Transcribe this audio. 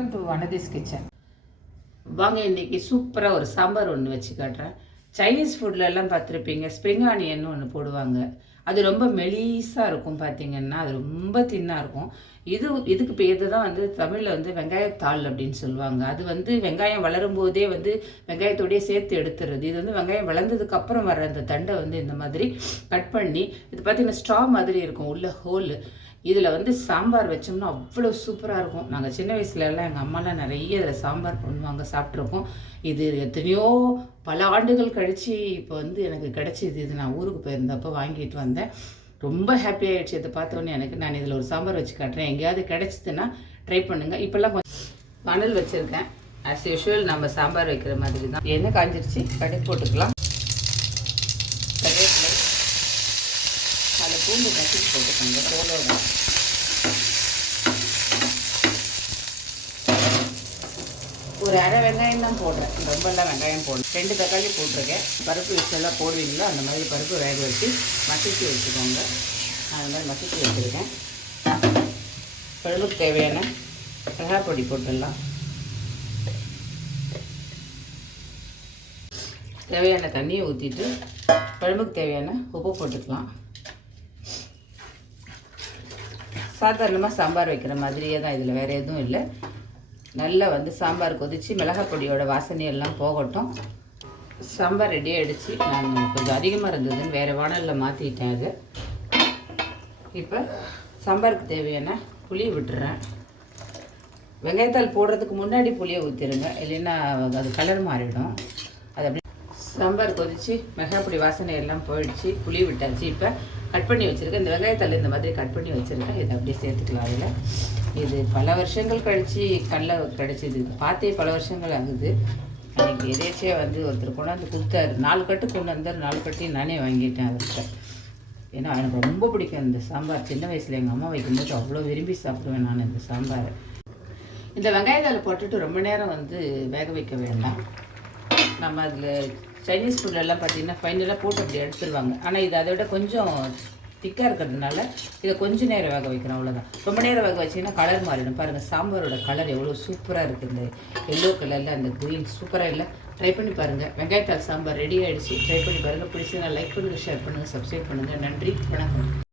Welcome to வனதிஸ் kitchen. வாங்க இன்றைக்கி சூப்பராக ஒரு சாம்பார் ஒன்று வச்சு காட்டுறேன். சைனீஸ் ஃபுட்லலாம் பார்த்துருப்பீங்க, ஸ்ப்ரிங் ஆனியன் ஒன்று போடுவாங்க. அது ரொம்ப மெலீஸாக இருக்கும், பார்த்திங்கன்னா அது ரொம்ப தின்னாக இருக்கும். இதுக்கு பேர் தான் வந்து தமிழில் வந்து வெங்காயத்தாள் அப்படின்னு சொல்லுவாங்க. அது வந்து வெங்காயம் வளரும் போதே வந்து வெங்காயத்தோடையே சேர்த்து எடுத்துடுறது. இது வந்து வெங்காயம் வளர்ந்ததுக்கப்புறம் வர அந்த தண்டை வந்து இந்த மாதிரி கட் பண்ணி, இது பார்த்திங்கன்னா ஸ்ட்ரா மாதிரி இருக்கும் உள்ள ஹோல். இதில் வந்து சாம்பார் வச்சோம்னா அவ்வளோ சூப்பராக இருக்கும். நாங்கள் சின்ன வயசுலலாம் எங்கள் அம்மாலாம் நிறைய இதில் சாம்பார் பண்ணுவாங்க, சாப்பிட்ருக்கோம். இது எத்தனையோ பல ஆண்டுகள் கழித்து இப்போ வந்து எனக்கு கிடச்சிது. இது நான் ஊருக்கு போயிருந்தப்போ வாங்கிட்டு வந்தேன். ரொம்ப ஹாப்பி ஆகிடுச்சு இதை பார்த்தோன்னே எனக்கு. நான் இதில் ஒரு சாம்பார் வச்சு காட்டுறேன். எங்கேயாவது கிடச்சிதுன்னா ட்ரை பண்ணுங்கள். இப்போல்லாம் கொஞ்சம் மணல் வச்சுருக்கேன். ஆஸ் யூஷுவல் நம்ம சாம்பார் வைக்கிற மாதிரி தான். எண்ணெய் காஞ்சிருச்சு, கடுகு போட்டுக்கலாம். கருவேப்பிலை, அதில் பூண்டு நசுக்கி போட்டுக்கோங்க தோலோட. ஒரு அரை வெங்காயம் தான் போடுறேன், ரொம்பலாம் வெங்காயம் போடுறேன். 2 தக்காளி போட்டிருக்கேன். பருப்பு வச்செல்லாம் போடுவீங்களோ அந்த மாதிரி பருப்பு வேக வச்சு மசிச்சு வச்சுக்கோங்க. அது மாதிரி மசிச்சு வச்சுருக்கேன். குழம்புக்கு தேவையான மிளகாய் பொடி போட்டுடலாம். தேவையான தண்ணியை ஊற்றிட்டு குழம்புக்கு தேவையான உப்பு போட்டுக்கலாம். சாதாரணமாக சாம்பார் வைக்கிற மாதிரியே தான், இதில் வேறு எதுவும் இல்லை. நல்லா வந்து சாம்பார் கொதித்து மிளகாய் பொடியோட வாசனையெல்லாம் போகட்டும். சாம்பார் ரெடி ஆகிடுச்சு. நான் கொஞ்சம் அதிகமாக இருந்ததுன்னு வேறு வானலில் மாற்றிட்டேன். அது இப்போ சாம்பாருக்கு தேவையான புளியை விட்டுறேன். வெங்காயத்தாள் போடுறதுக்கு முன்னாடி புளியை ஊற்றிடுங்க, இல்லைன்னா அது கலர் மாறிடும். அது அப்படி சாம்பார் கொதித்து மிளகாய் பொடி வாசனை எல்லாம் போயிடுச்சு, புளி விட்டாச்சு. இப்போ கட் பண்ணி வச்சுருக்கேன். இந்த வெங்காயத்தாள் இந்த மாதிரி கட் பண்ணி வச்சுருக்கேன். இதை அப்படியே சேர்த்துக்கலாம். அதில் இது பல வருஷங்கள் கழித்து கல்லில் கிடச்சிது. இது பார்த்தே பல வருஷங்கள் ஆகுது. அன்றைக்கி எதேச்சியாக வந்து ஒருத்தர் கொண்டாந்து கொடுத்தாரு. 4 கட்டு கொண்டு வந்தார். 4 கட்டையும் நானே வாங்கிட்டேன் அவர்கிட்ட. ஏன்னா எனக்கு ரொம்ப பிடிக்கும் இந்த சாம்பார். சின்ன வயசில் எங்கள் அம்மா வைக்கும்போது அவ்வளோ விரும்பி சாப்பிடுவேன் நான் இந்த சாம்பாரை. இந்த வெங்காயத்தாள் போட்டுட்டு ரொம்ப நேரம் வந்து வேக வைக்க வேண்டாம். நம்ம அதில் சைனீஸ் ஃபுட்லெல்லாம் பார்த்திங்கன்னா ஃபைனலாக போட்டு அப்படி எடுத்துருவாங்க. ஆனால் இது அதை விட கொஞ்சம் திக்காக இருக்கிறதுனால இதை கொஞ்சம் நேரம் வேக வைக்கிறோம், அவ்வளோதான். ரொம்ப நேரம் வேக வச்சிங்கன்னா கலர் மாறிடும். பாருங்கள் சாம்பாரோட கலர் எவ்வளோ சூப்பராக இருக்குது. இந்த எல்லோ கலரில் அந்த க்ரீன் சூப்பராக இல்லை. ட்ரை பண்ணி பாருங்கள். வெங்காயத்தாள் சாம்பார் ரெடி ஆகிடுச்சு. ட்ரை பண்ணி பாருங்கள். பிடிச்சதுன்னா லைக் பண்ணுங்கள், ஷேர் பண்ணுங்கள், சப்ஸ்கிரைப் பண்ணுங்கள். நன்றி, வணக்கம்.